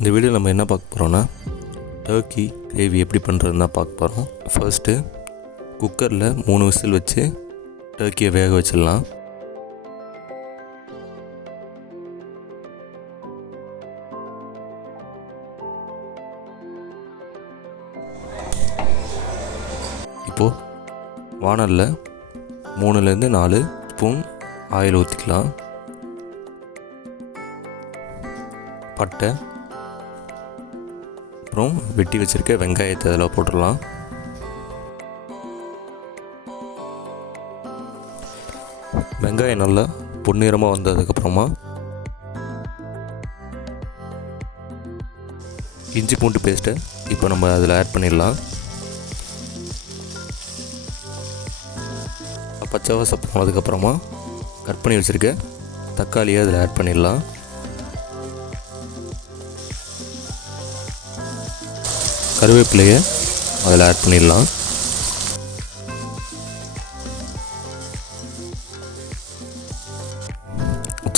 இந்த வீடியோ நம்ம என்ன பார்க்க போகிறோன்னா டர்க்கி கிரேவி எப்படி பண்ணுறதுன்னு தான் பார்க்க போகிறோம். ஃபர்ஸ்ட்டு குக்கரில் 3 விசில் வச்சு டர்க்கியை வேக வச்சிடலாம். இப்போது வானலில் 3லேருந்து 4 ஸ்பூன் ஆயில் ஊற்றிக்கலாம். பட்டை, அப்புறம் வெட்டி வச்சுருக்க வெங்காயத்தை அதில் போட்டுடலாம். வெங்காயம் நல்லா பொன்னிறமாக வந்ததுக்கப்புறமா இஞ்சி பூண்டு பேஸ்ட்டை இப்போ நம்ம அதில் ஆட் பண்ணிடலாம். பச்சை வாசம் போனதுக்கப்புறமா கட் பண்ணி வச்சுருக்க தக்காளியை அதில் ஆட் பண்ணிடலாம். கருவேப்பிலையை அதில் ஆட் பண்ணிடலாம்.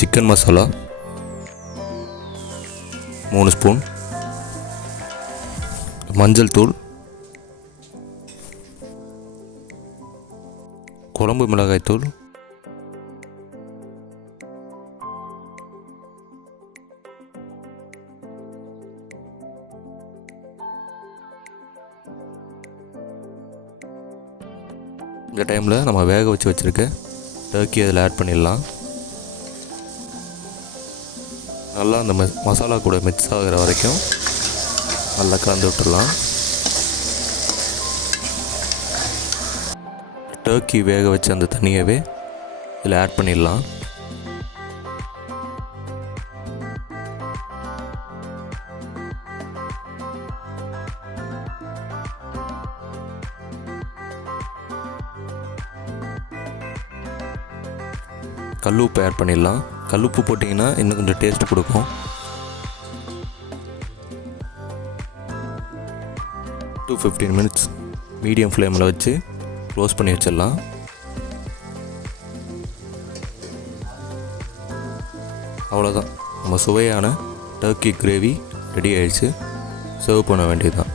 சிக்கன் மசாலா 3 ஸ்பூன், மஞ்சள் தூள், குழம்பு மிளகாய் தூள், இந்த டைமில் நம்ம வேக வச்சு வச்சுருக்க டர்க்கி அதில் ஆட் பண்ணிடலாம். நல்லா அந்த மசாலா கூட மிக்ஸ் ஆகிற வரைக்கும் நல்லா கலந்து விட்டுடலாம். டர்க்கி வேக வச்ச அந்த தண்ணியவே இதில் ஆட் பண்ணிடலாம். கல்லுப்பு ஆட் பண்ணிடலாம். கல்லுப்பு போட்டிங்கன்னா இன்னும் கொஞ்சம் டேஸ்ட் கொடுக்கும். 15 மினிட்ஸ் மீடியம் ஃப்ளேமில் வச்சு க்ளோஸ் பண்ணி வச்சிடலாம். அவ்வளோதான், நம்ம சுவையான டர்க்கி கிரேவி ரெடி ஆயிடுச்சு. சர்வ் பண்ண வேண்டியதுதான்.